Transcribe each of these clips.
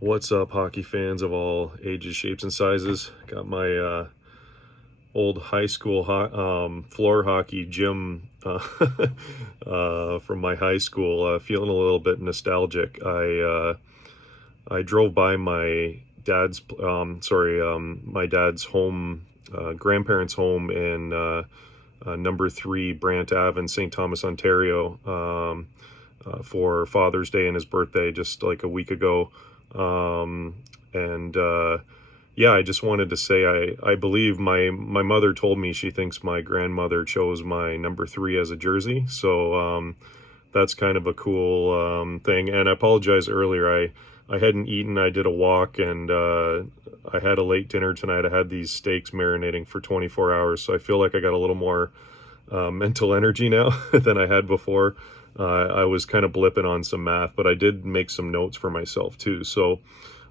What's up, hockey fans of all ages, shapes, and sizes? Got my old high school floor hockey gym from my high school. Feeling a little bit nostalgic. I drove by my dad's my dad's home, grandparents' home in number 3 Brant Ave in St. Thomas, Ontario, for Father's Day and his birthday just like a week ago. And yeah, I just wanted to say I believe my mother told me she thinks my grandmother chose my number 3 as a jersey. So that's kind of a cool thing. And I apologize earlier. I hadn't eaten. I did a walk, and I had a late dinner tonight. I had these steaks marinating for 24 hours, so I feel like I got a little more mental energy now than I had before. I was kind of blipping on some math, but I did make some notes for myself too. So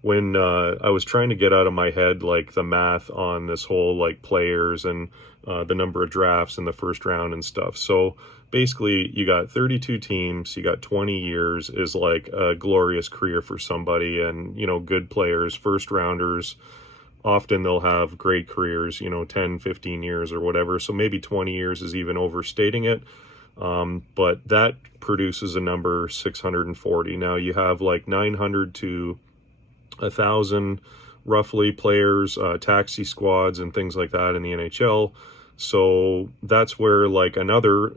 when I was trying to get out of my head like the math on this whole like players and the number of drafts in the first round and stuff. So basically you got 32 teams, you got 20 years is like a glorious career for somebody, and good players, first rounders, often they'll have great careers, 10, 15 years or whatever. So maybe 20 years is even overstating it. But that produces a number 640. Now you have like 900 to 1,000 roughly players, taxi squads and things like that in the NHL. So that's where like another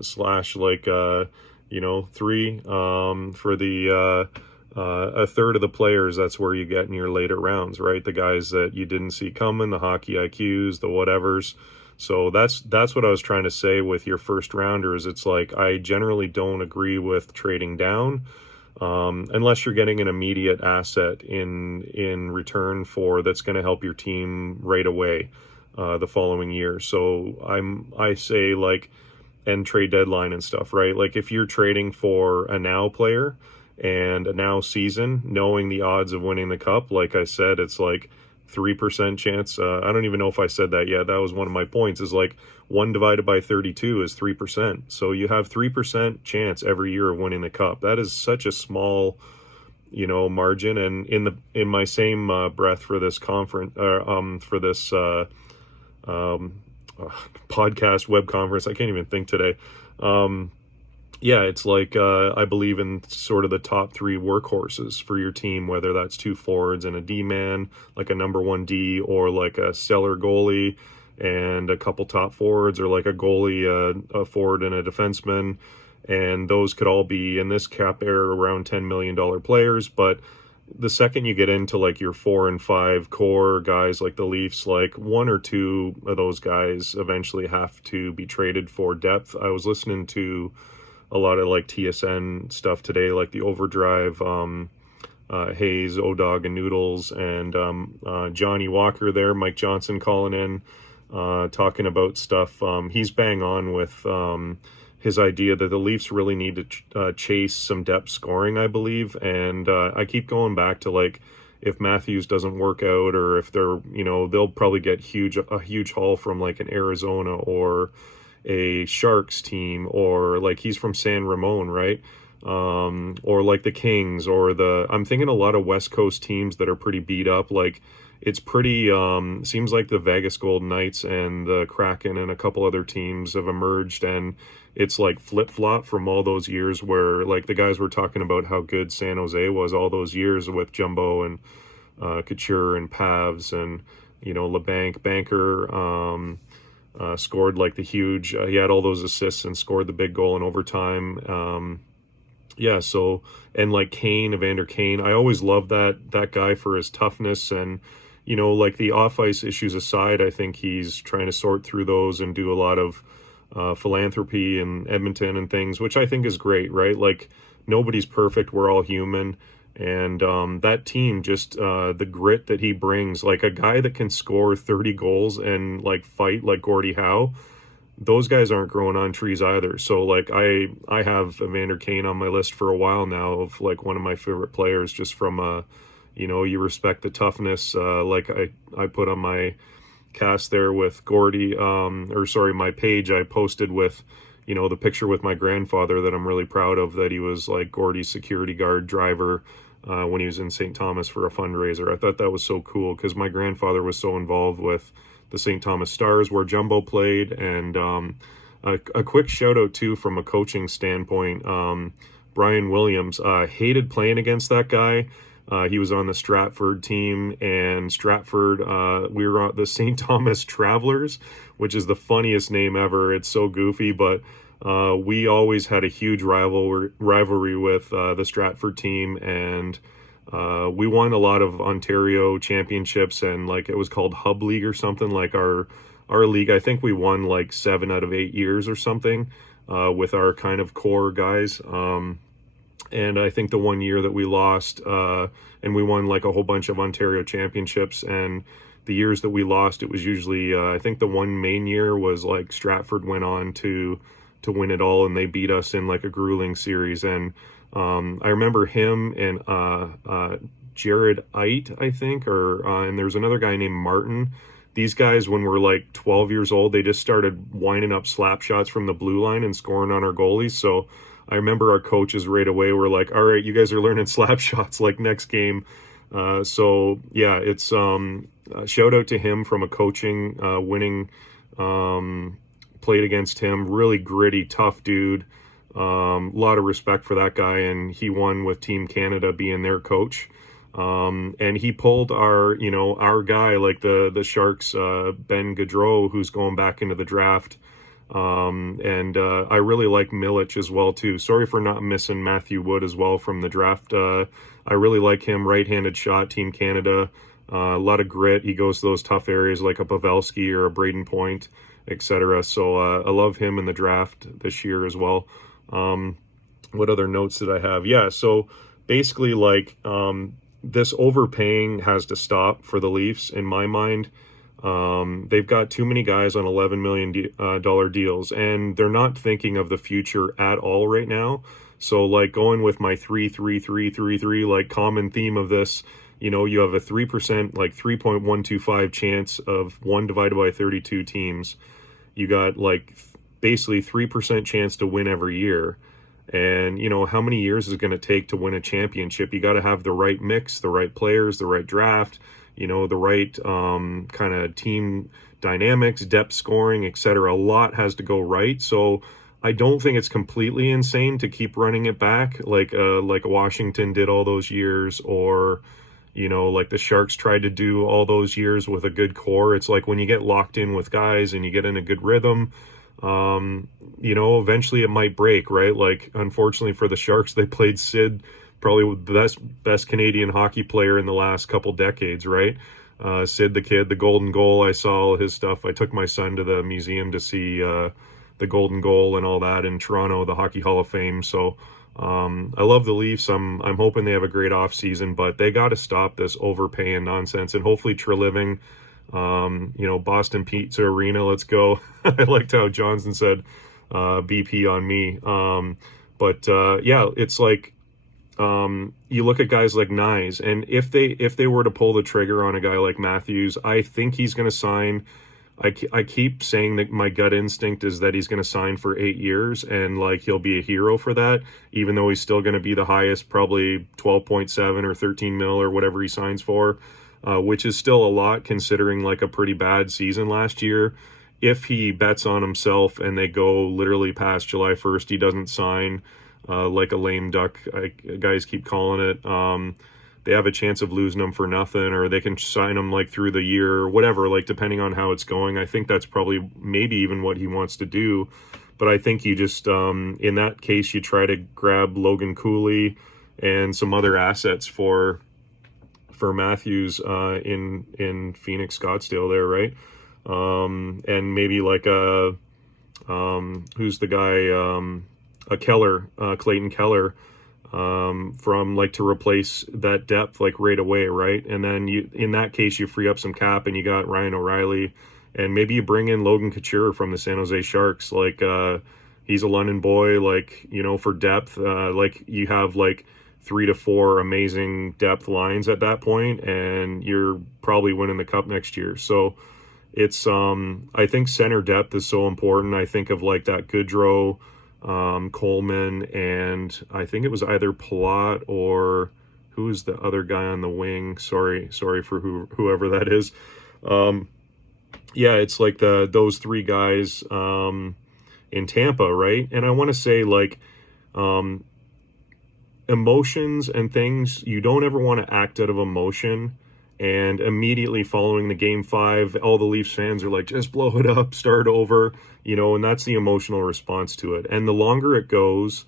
slash like 3 for the a third of the players. That's where you get in your later rounds, right? The guys that you didn't see coming, the hockey IQs, the whatevers. So that's what I was trying to say with your first rounders. It's like I generally don't agree with trading down unless you're getting an immediate asset in return for that's going to help your team right away the following year. So I say like end trade deadline and stuff, right? Like if you're trading for a now player and a now season, knowing the odds of winning the cup, like I said, it's like 3% chance. I don't even know if I said that yet. That was one of my points, is like 1 divided by 32 is 3%. So you have 3% chance every year of winning the cup. That is such a small, margin. And in my same breath for this conference, for this podcast web conference, I can't even think today. Yeah, it's like I believe in sort of the top 3 workhorses for your team, whether that's 2 forwards and a D-man, like a number 1 D, or like a stellar goalie and a couple top forwards, or like a goalie, a forward, and a defenseman. And those could all be in this cap era around $10 million players. But the second you get into like your 4 and 5 core guys like the Leafs, like 1 or 2 of those guys eventually have to be traded for depth. I was listening to a lot of like TSN stuff today, like the Overdrive, Hayes, O-Dog, and Noodles, and Johnny Walker there, Mike Johnson calling in, talking about stuff. He's bang on with his idea that the Leafs really need to chase some depth scoring, I believe. And I keep going back to like, if Matthews doesn't work out, or if they're, they'll probably get a huge haul from like an Arizona or a Sharks team, or like he's from San Ramon, right? Or like the Kings, or I'm thinking a lot of West Coast teams that are pretty beat up. Like it's pretty, seems like the Vegas Golden Knights and the Kraken and a couple other teams have emerged, and it's like flip-flop from all those years where like the guys were talking about how good San Jose was all those years with Jumbo and Couture and Pavs and, LeBanc, Banker, scored like the huge, he had all those assists and scored the big goal in overtime. Yeah, so, and like Kane, Evander Kane, I always loved that guy for his toughness, and like the off-ice issues aside, I think he's trying to sort through those and do a lot of philanthropy in Edmonton and things, which I think is great, right? Like nobody's perfect, we're all human. And that team, just the grit that he brings, like a guy that can score 30 goals and like fight like Gordie Howe, those guys aren't growing on trees either. So like I have Evander Kane on my list for a while now of like one of my favorite players, just from you respect the toughness, like I put on my cast there with Gordie, my page I posted with the picture with my grandfather that I'm really proud of, that he was like Gordie's security guard driver when he was in St. Thomas for a fundraiser. I thought that was so cool because my grandfather was so involved with the St. Thomas Stars where Jumbo played. And a quick shout out too from a coaching standpoint. Brian Williams, hated playing against that guy. He was on the Stratford team, and Stratford, we were on the St. Thomas Travelers, which is the funniest name ever. It's so goofy, but we always had a huge rivalry with the Stratford team, and we won a lot of Ontario championships, and like it was called Hub League or something, like our league. I think we won like 7 out of 8 years or something with our kind of core guys. And I think the one year that we lost, and we won like a whole bunch of Ontario championships, and the years that we lost, it was usually, I think the one main year was like Stratford went on to win it all, and they beat us in like a grueling series. And I remember him and Jared Ite, I think, and there's another guy named Martin. These guys, when we're like 12 years old, they just started winding up slap shots from the blue line and scoring on our goalies. So I remember our coaches right away were like, all right, you guys are learning slap shots like next game. So yeah, it's a shout out to him from a coaching, winning, played against him, really gritty, tough dude. A lot of respect for that guy, and he won with Team Canada being their coach. And he pulled our guy, like the Sharks, Ben Gaudreau, who's going back into the draft. And I really like Milic as well too. Sorry for not missing Matthew Wood as well from the draft. I really like him, right-handed shot, Team Canada. A lot of grit. He goes to those tough areas like a Pavelski or a Braden Point, etc. So I love him in the draft this year as well. What other notes did I have? Yeah, so basically like this overpaying has to stop for the Leafs in my mind. They've got too many guys on $11 million dollar deals, and they're not thinking of the future at all right now. So like going with my 3-3-3-3-3, like common theme of this, you have a 3%, like 3.125 chance of 1 divided by 32 teams. You got like basically 3% chance to win every year. And, how many years is it going to take to win a championship? You got to have the right mix, the right players, the right draft, the right kind of team dynamics, depth scoring, etc. A lot has to go right. So I don't think it's completely insane to keep running it back like Washington did all those years, or, like the Sharks tried to do all those years with a good core. It's like when you get locked in with guys and you get in a good rhythm, eventually it might break, right? Like, unfortunately for the Sharks, they played Sid, probably the best Canadian hockey player in the last couple decades, right? Sid the Kid, the Golden Goal. I saw all his stuff. I took my son to the museum to see the Golden Goal and all that in Toronto, the Hockey Hall of Fame. So I love the Leafs. I'm hoping they have a great off season, but they got to stop this overpaying nonsense, and hopefully Treliving, Boston Pizza Arena, let's go. I liked how Johnson said BP on me. Yeah, it's like you look at guys like Nyes, and if they were to pull the trigger on a guy like Matthews, I think he's going to sign. I keep saying that my gut instinct is that he's going to sign for 8 years, and like he'll be a hero for that, even though he's still going to be the highest, probably 12.7 or 13 mil or whatever he signs for, which is still a lot considering like a pretty bad season last year. If he bets on himself and they go literally past July 1st, he doesn't sign like a lame duck, guys keep calling it. They have a chance of losing him for nothing, or they can sign him like through the year or whatever, like depending on how it's going. I think that's probably maybe even what he wants to do. But I think you just, in that case, you try to grab Logan Cooley and some other assets for Matthews in Phoenix, Scottsdale there, right? And maybe like who's the guy, Keller, Clayton Keller, from like to replace that depth like right away, right? And then in that case you free up some cap, and you got Ryan O'Reilly, and maybe you bring in Logan Couture from the San Jose Sharks. Like he's a London boy, like for depth. Like you have like 3 to 4 amazing depth lines at that point, and you're probably winning the cup next year. So it's I think center depth is so important. I think of like that Goodrow, Coleman, and I think it was either Palat or who is the other guy on the wing? Sorry for whoever that is. Yeah, it's like those three guys in Tampa, right? And I want to say like emotions and things, you don't ever want to act out of emotion. And immediately following the game 5, all the Leafs fans are like, just blow it up, start over, and that's the emotional response to it. And the longer it goes,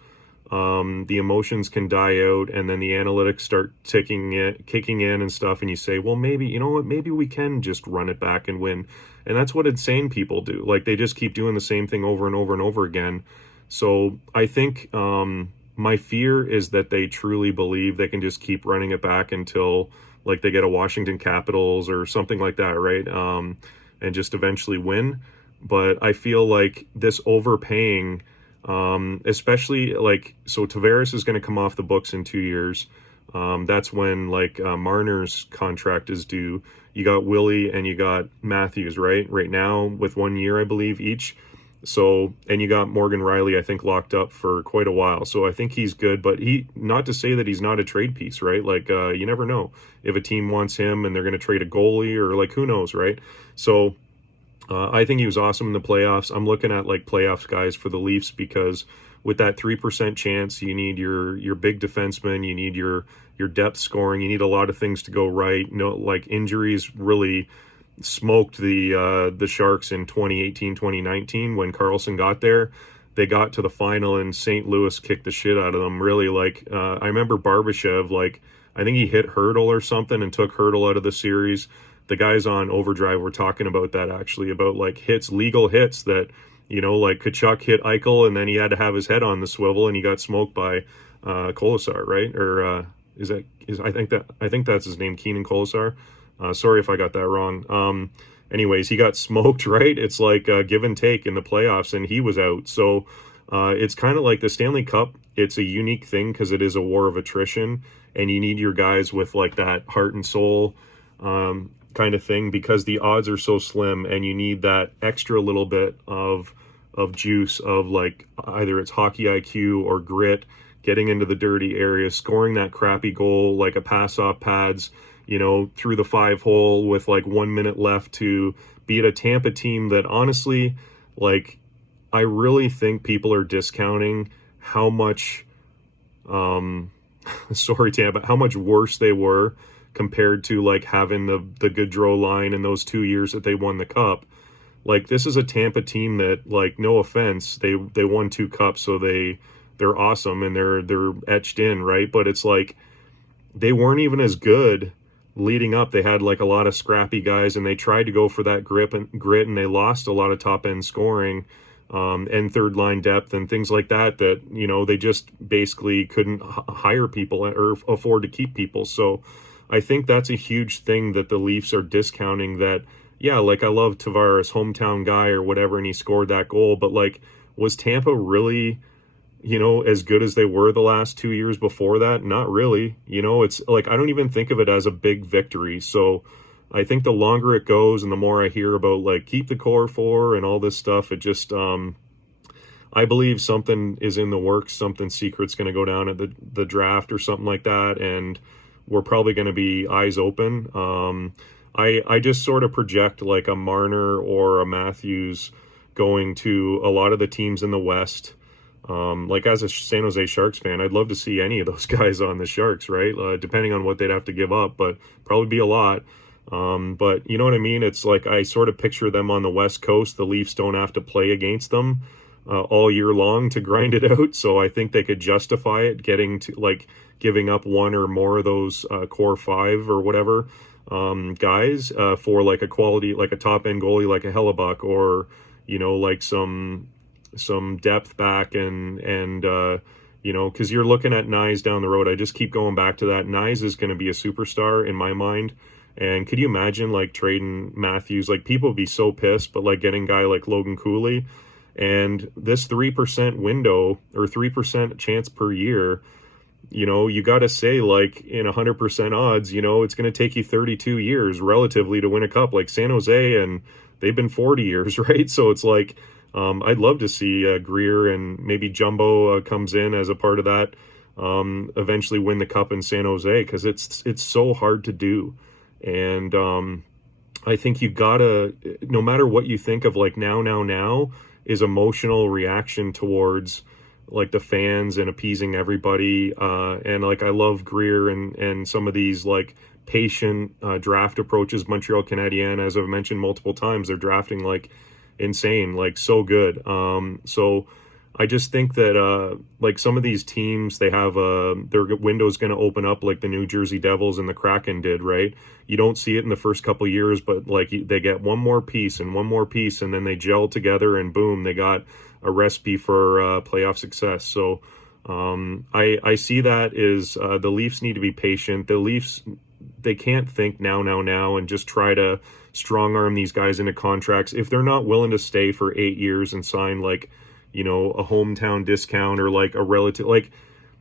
the emotions can die out, and then the analytics start kicking in and stuff, and you say, well, maybe, you know what, maybe we can just run it back and win. And that's what insane people do. Like, they just keep doing the same thing over and over and over again. So I think my fear is that they truly believe they can just keep running it back until like they get a Washington Capitals or something like that, right? And just eventually win. But I feel like this overpaying, especially like, so Tavares is going to come off the books in 2 years. That's when like Marner's contract is due. You got Willie and you got Matthews, right? Right now with 1 year, I believe, each. So, and you got Morgan Riley, I think, locked up for quite a while. So I think he's good, but not to say that he's not a trade piece, right? Like, you never know if a team wants him and they're going to trade a goalie or like, who knows, right? So I think he was awesome in the playoffs. I'm looking at like playoffs guys for the Leafs because with that 3% chance, you need your big defenseman, you need your depth scoring, you need a lot of things to go right. No, like injuries really smoked the Sharks in 2018, 2019 when Karlsson got there. They got to the final and St. Louis kicked the shit out of them. Really, like I remember Barbashev, like I think he hit Hurdle or something and took Hurdle out of the series. The guys on Overdrive were talking about that actually, about like hits, legal hits that, like Kachuk hit Eichel and then he had to have his head on the swivel and he got smoked by Kolesar, right? Or I think that's his name, Keenan Kolesar. Sorry if I got that wrong. Anyways, he got smoked, right? It's like give and take in the playoffs, and he was out. So it's kind of like the Stanley Cup. It's a unique thing because it is a war of attrition, and you need your guys with like that heart and soul kind of thing because the odds are so slim, and you need that extra little bit of juice of like either it's hockey IQ or grit, getting into the dirty area, scoring that crappy goal like a pass off pads, through the 5-hole with like 1 minute left to beat a Tampa team that honestly, like, I really think people are discounting how much, sorry, Tampa, how much worse they were compared to like having the Gaudreau line in those 2 years that they won the cup. Like, this is a Tampa team that, like, no offense, they won 2 cups, so they're awesome and they're etched in, right? But it's like they weren't even as good leading up. They had like a lot of scrappy guys and they tried to go for that grit and they lost a lot of top end scoring and third line depth and things like that they just basically couldn't hire people or afford to keep people. So I think that's a huge thing that the Leafs are discounting, that yeah, like I love Tavares, hometown guy or whatever, and he scored that goal, but like, was Tampa really as good as they were the last 2 years before that? Not really. It's like, I don't even think of it as a big victory. So I think the longer it goes and the more I hear about like keep the core for and all this stuff, it just, I believe something is in the works. Something secret's going to go down at the draft or something like that. And we're probably going to be eyes open. I just sort of project like a Marner or a Matthews going to a lot of the teams in the West. Like as a San Jose Sharks fan, I'd love to see any of those guys on the Sharks, right? Depending on what they'd have to give up, but probably be a lot. But you know what I mean? It's like I sort of picture them on the West Coast. The Leafs don't have to play against them all year long to grind it out. So I think they could justify it getting to like giving up one or more of those core 5 or whatever guys for like a quality, like a top end goalie, like a Hellebuck, or like some depth back and because you're looking at Nyes down the road. I just keep going back to that. Nyes is going to be a superstar in my mind. And could you imagine like trading Matthews? Like, people would be so pissed, but like getting a guy like Logan Cooley and this 3% window or 3% chance per year, you got to say like in 100% odds, it's going to take you 32 years relatively to win a cup, like San Jose, and they've been 40 years, right? So it's like, I'd love to see Greer and maybe Jumbo comes in as a part of that eventually win the cup in San Jose, because it's so hard to do. And I think you gotta, no matter what you think of like now is emotional reaction towards like the fans and appeasing everybody. And like I love Greer and some of these like patient draft approaches. Montreal Canadiens, as I've mentioned multiple times, they're drafting like insane, like so good. So I just think that like some of these teams, they have their window's going to open up like the New Jersey Devils and the Kraken did, right? You don't see it in the first couple years, but like they get one more piece and one more piece, and then they gel together, and boom, they got a recipe for playoff success. So I see that is the Leafs need to be patient. The Leafs, they can't think now and just try to strong arm these guys into contracts if they're not willing to stay for 8 years and sign like, you know, a hometown discount or like a relative. Like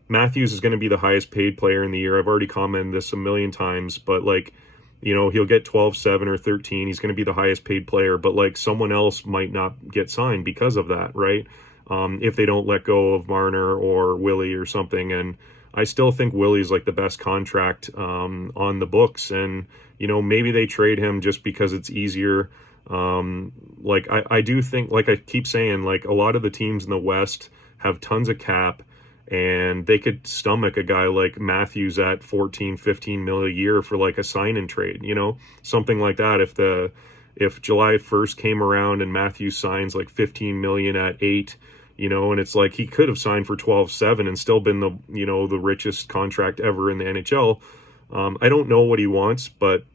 Matthews is going to be the highest paid player in the year. I've already commented this a million times, but like, you know, he'll get 12-7 or 13. He's going to be the highest paid player, but like someone else might not get signed because of that, right? If they don't let go of Marner or Willie or something. And I still think Willie's like the best contract on the books. And, you know, maybe they trade him just because it's easier. Like I do think, like I keep saying, like a lot of the teams in the West have tons of cap, and they could stomach a guy like Matthews at 14-15 mil a year for like a sign and trade, you know, something like that. If July 1st came around and Matthews signs like 15 million at 8, you know, and it's like he could have signed for 12-7 and still been the, you know, the richest contract ever in the NHL. I don't know what he wants, but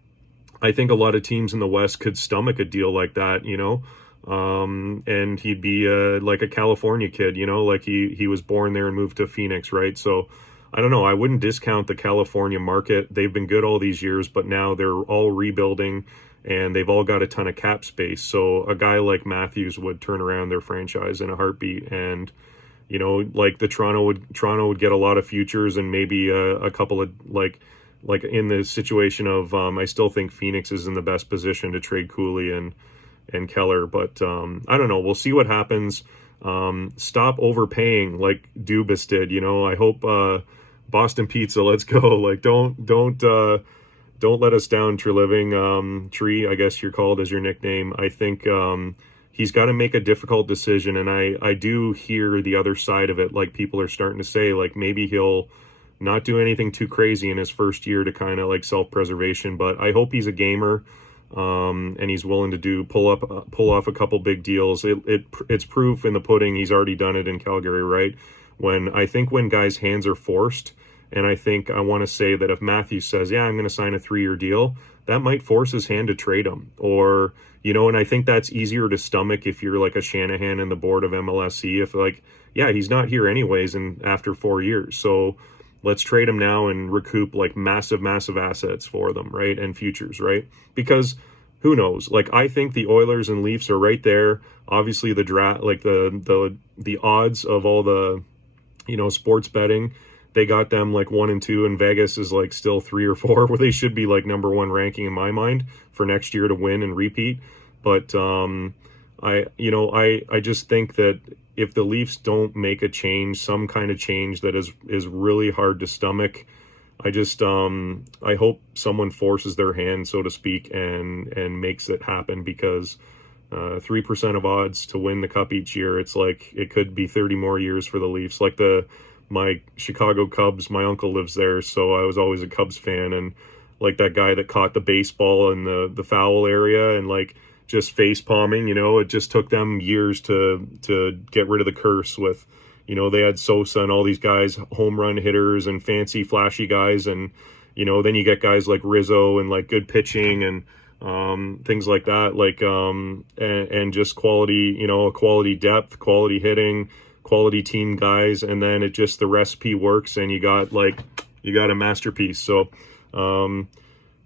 I think a lot of teams in the West could stomach a deal like that, you know. And he'd be like a California kid, you know, like he was born there and moved to Phoenix, right? So I don't know. I wouldn't discount the California market. They've been good all these years, but now they're all rebuilding and they've all got a ton of cap space. So a guy like Matthews would turn around their franchise in a heartbeat. And, you know, like Toronto would get a lot of futures and maybe a couple of like in the situation of I still think Phoenix is in the best position to trade Cooley and Keller, but I don't know. We'll see what happens. Stop overpaying like Dubas did. You know, I hope Boston Pizza, let's go. Like don't let us down, Treliving. Tree, I guess you're called as your nickname. I think he's got to make a difficult decision, and I do hear the other side of it. Like people are starting to say like maybe he'll not do anything too crazy in his first year to kind of like self-preservation, but I hope he's a gamer. And he's willing to pull off a couple big deals. It's proof in the pudding. He's already done it in Calgary, right? When guys' hands are forced, and I want to say that if Matthews says, yeah, I'm going to sign a 3-year deal, that might force his hand to trade him, or, you know, and I think that's easier to stomach if you're like a Shanahan in the board of MLSE, if like, yeah, he's not here anyways, and after 4 years, so let's trade him now and recoup like massive assets for them, right? And futures, right? Because who knows? Like I think the Oilers and Leafs are right there. Obviously the draft, like the odds of all the, you know, sports betting, they got them like 1 and 2, and Vegas is like still 3 or 4, where they should be like number 1 ranking in my mind for next year to win and repeat. But I just think that if the Leafs don't make a change, some kind of change that is really hard to stomach, I just I hope someone forces their hand, so to speak, and makes it happen, because 3% of odds to win the cup each year, it's like it could be 30 more years for the Leafs. Like my Chicago Cubs, my uncle lives there, so I was always a Cubs fan, and like that guy that caught the baseball in the foul area and like just face palming, you know, it just took them years to get rid of the curse with, you know, they had Sosa and all these guys, home run hitters and fancy flashy guys. And, you know, then you get guys like Rizzo and like good pitching and things like that, like, and just quality, you know, quality depth, quality hitting, quality team guys. And then it just, the recipe works and you got a masterpiece. So,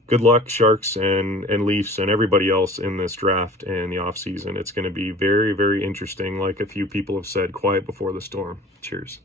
good luck, Sharks and Leafs and everybody else in this draft and the offseason. It's going to be very, very interesting. Like a few people have said, quiet before the storm. Cheers.